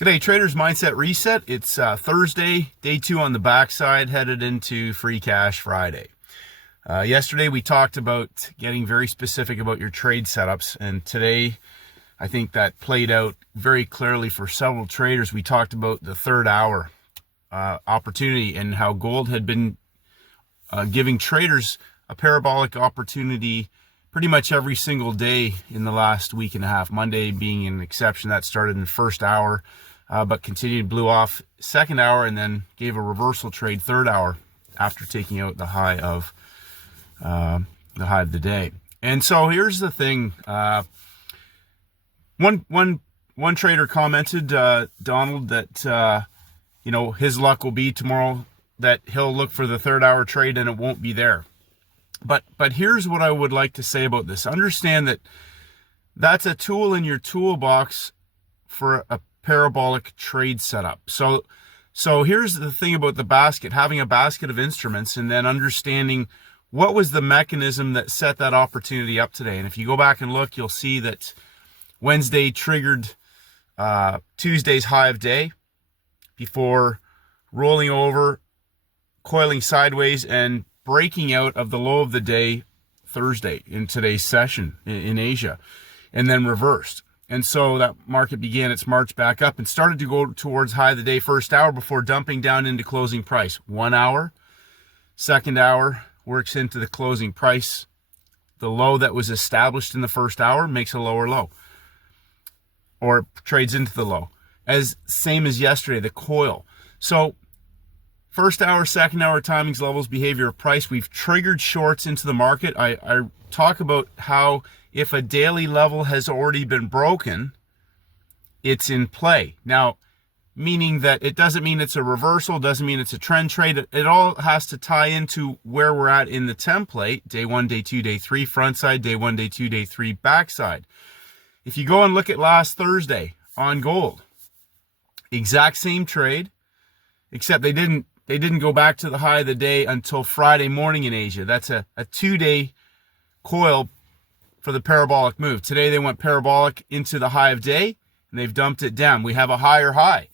G'day, Traders Mindset Reset. It's Thursday, day 2 on the backside, headed into Free Cash Friday. Yesterday we talked about getting very specific about your trade setups, and today I think that played out very clearly for several traders. We talked about the third hour opportunity and how gold had been giving traders a parabolic opportunity pretty much every single day in the last week and a half. Monday being an exception. That started in the first hour, but continued, blew off second hour, and then gave a reversal trade third hour after taking out the high of the day. And so here's the thing. One trader commented, Donald, that his luck will be tomorrow that he'll look for the third hour trade and it won't be there. But here's what I would like to say about this. Understand that that's a tool in your toolbox for a parabolic trade setup. So here's the thing about the basket, having a basket of instruments and then understanding what was the mechanism that set that opportunity up today. And if you go back and look, you'll see that Wednesday triggered Tuesday's high of day before rolling over, coiling sideways, and breaking out of the low of the day Thursday in today's session in Asia, and then reversed. And so that market began its march back up and started to go towards high of the day first hour before dumping down into closing price. 1 hour, second hour works into the closing price. The low that was established in the first hour makes a lower low, or trades into the low. Same as yesterday, the coil. So first hour, second hour timings, levels, behavior of price. We've triggered shorts into the market. I talk about how if a daily level has already been broken, it's in play. Now, meaning that it doesn't mean it's a reversal, doesn't mean it's a trend trade. It all has to tie into where we're at in the template. Day 1, day 2, day 3, front side, day 1, day 2, day 3, backside. If you go and look at last Thursday on gold, exact same trade, except they didn't go back to the high of the day until Friday morning in Asia. That's a 2-day coil for the parabolic move. Today they went parabolic into the high of day, and they've dumped it down. We have a higher high.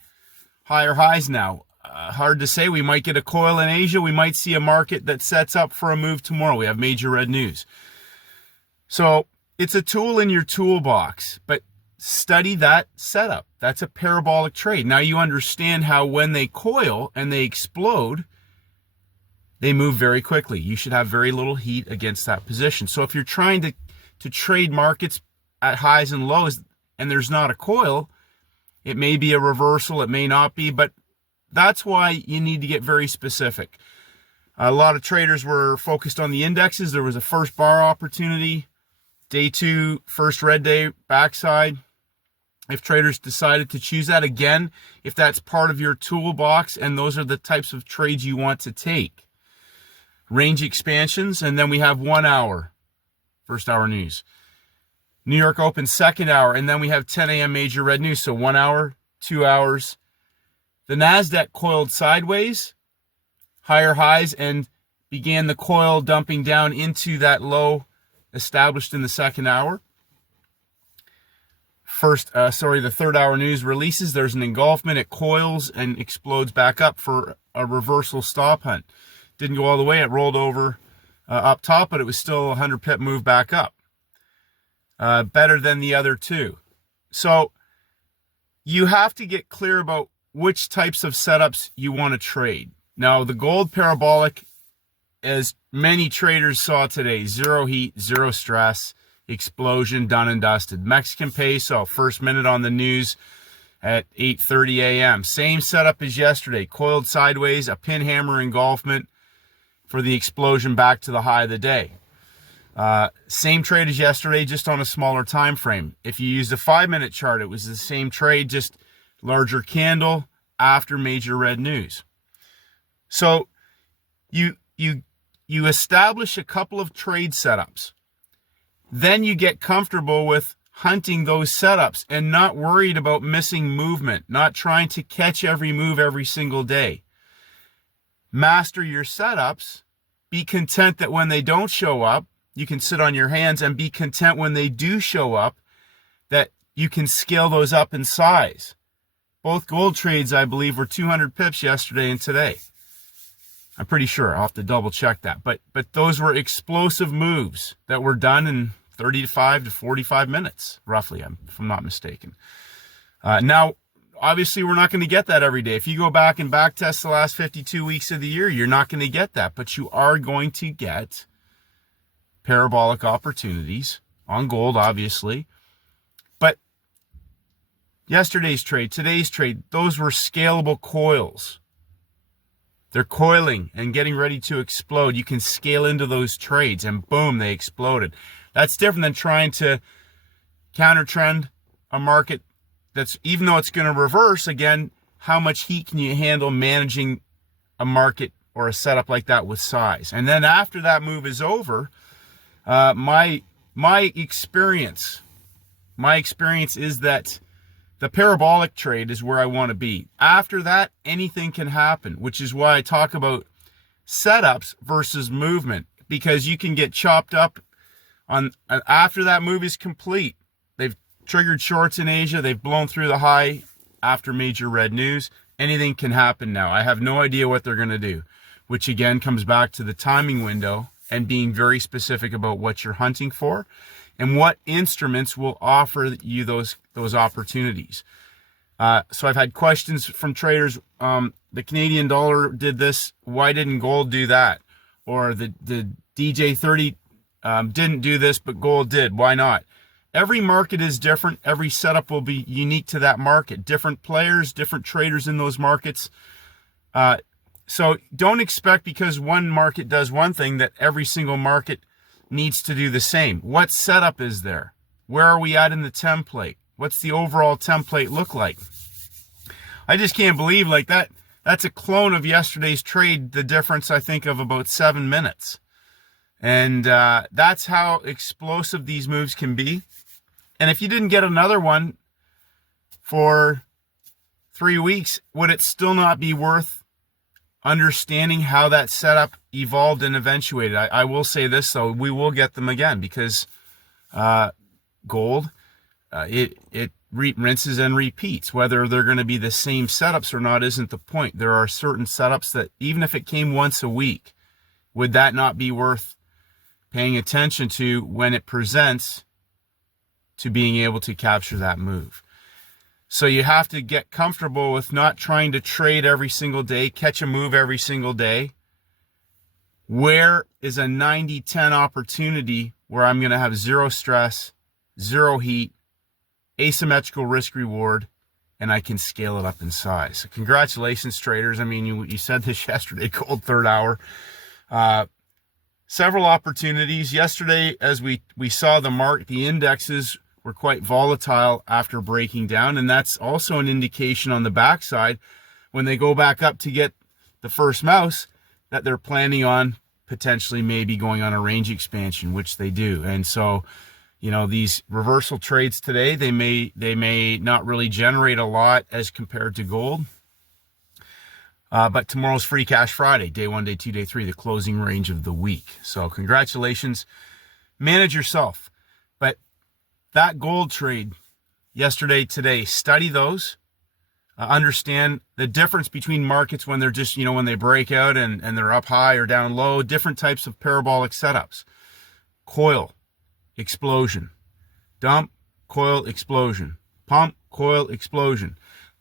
Higher highs now. Hard to say. We might get a coil in Asia. We might see a market that sets up for a move tomorrow. We have major red news. So it's a tool in your toolbox, but study that setup. That's a parabolic trade. Now you understand how when they coil and they explode, they move very quickly. You should have very little heat against that position. So if you're trying to trade markets at highs and lows and there's not a coil, it may be a reversal, it may not be, but that's why you need to get very specific. A lot of traders were focused on the indexes. There was a first bar opportunity. Day 2, first red day, backside. If traders decided to choose that, again, if that's part of your toolbox and those are the types of trades you want to take. Range expansions, and then we have 1 hour, first hour news. New York Open, second hour, and then we have 10 a.m. major red news. So 1 hour, 2 hours. The NASDAQ coiled sideways, higher highs, and began the coil dumping down into that low established in the second hour. The third hour news releases. There's an engulfment. It coils and explodes back up for a reversal stop hunt. Didn't go all the way. It rolled over up top, but it was still a 100 pip move back up. Better than the other two. So you have to get clear about which types of setups you want to trade. Now, the gold parabolic, as many traders saw today, zero heat, zero stress, explosion, done and dusted. Mexican peso, first minute on the news at 8:30 a.m. Same setup as yesterday, coiled sideways, a pin hammer engulfment for the explosion back to the high of the day. Same trade as yesterday, just on a smaller time frame. If you used a 5-minute chart, it was the same trade, just larger candle after major red news. So you establish a couple of trade setups. Then you get comfortable with hunting those setups and not worried about missing movement, not trying to catch every move every single day. Master your setups. Be content that when they don't show up, you can sit on your hands, and be content when they do show up that you can scale those up in size. Both gold trades, I believe, were 200 pips yesterday and today. I'm pretty sure. I'll have to double check that. But those were explosive moves that were done in 35 to 45 minutes, roughly, if I'm not mistaken. Now, obviously, we're not going to get that every day. If you go back and back test the last 52 weeks of the year, you're not going to get that. But you are going to get parabolic opportunities on gold, obviously. But yesterday's trade, today's trade, those were scalable coils. They're coiling and getting ready to explode. You can scale into those trades and boom, they exploded. That's different than trying to counter trend a market that's, even though it's going to reverse, again, how much heat can you handle managing a market or a setup like that with size? And then after that move is over, my experience is that the parabolic trade is where I want to be. After that, anything can happen, which is why I talk about setups versus movement, because you can get chopped up on after that move is complete. They've triggered shorts in Asia. They've blown through the high after major red news. Anything can happen now. I have no idea what they're going to do, which again comes back to the timing window and being very specific about what you're hunting for and what instruments will offer you those opportunities. So I've had questions from traders. The Canadian dollar did this. Why didn't gold do that? Or the DJ30 didn't do this, but gold did. Why not? Every market is different. Every setup will be unique to that market. Different players, different traders in those markets. So don't expect because one market does one thing that every single market needs to do the same. What setup is there? Where are we at in the template? What's the overall template look like? I just can't believe like that. That's a clone of yesterday's trade. The difference, I think, of about 7 minutes. And that's how explosive these moves can be. And if you didn't get another one for 3 weeks, would it still not be worth understanding how that setup evolved and eventuated? I will say this, though. We will get them again because gold, it rinses and repeats. Whether they're going to be the same setups or not isn't the point. There are certain setups that even if it came once a week, would that not be worth paying attention to when it presents to being able to capture that move? So you have to get comfortable with not trying to trade every single day, catch a move every single day. Where is a 90-10 opportunity where I'm going to have zero stress, zero heat, asymmetrical risk reward, and I can scale it up in size? So congratulations, traders. I mean, you said this yesterday, gold third hour. Several opportunities. Yesterday, as we saw the indexes were quite volatile after breaking down, and that's also an indication on the backside when they go back up to get the first mouse that they're planning on potentially maybe going on a range expansion, which they do. And so, you know, these reversal trades today, they may not really generate a lot as compared to gold. But tomorrow's Free Cash Friday, day 1, day 2, day 3, the closing range of the week. So congratulations. Manage yourself. But that gold trade yesterday, today, study those. Understand the difference between markets when they're just, when they break out and they're up high or down low. Different types of parabolic setups. Coil, explosion. Dump, coil, explosion. Pump, coil, explosion.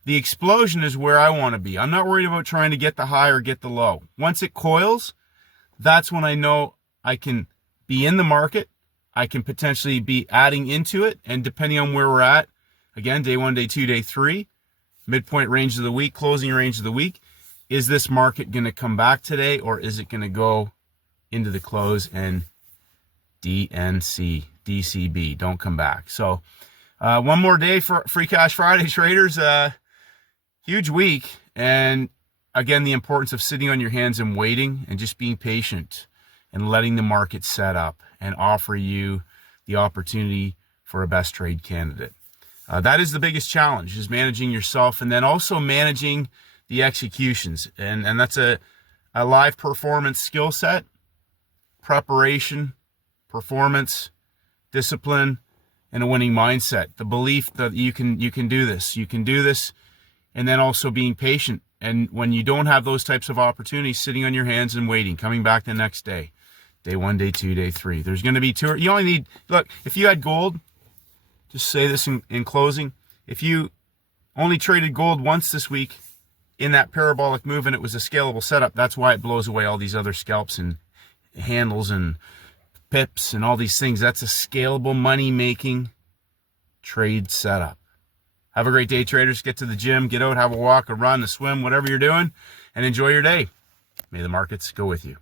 The explosion is where I want to be. I'm not worried about trying to get the high or get the low. Once it coils, that's when I know I can be in the market. I can potentially be adding into it. And depending on where we're at, again, day 1, day 2, day 3, midpoint range of the week, closing range of the week, is this market going to come back today or is it going to go into the close and DNC, DCB, don't come back? So one more day for Free Cash Friday, traders. Huge week. And again, the importance of sitting on your hands and waiting and just being patient and letting the market set up and offer you the opportunity for a best trade candidate. That is the biggest challenge, is managing yourself and then also managing the executions. And that's a live performance skill set, preparation, performance, discipline, and a winning mindset. The belief that you can do this. You can do this And then also being patient. And when you don't have those types of opportunities, sitting on your hands and waiting, coming back the next day. Day 1, day 2, day 3. There's going to be two. You only need, look, if you had gold, just say this in closing, if you only traded gold once this week in that parabolic move and it was a scalable setup, that's why it blows away all these other scalps and handles and pips and all these things. That's a scalable money-making trade setup. Have a great day, traders. Get to the gym, get out, have a walk, a run, a swim, whatever you're doing, and enjoy your day. May the markets go with you.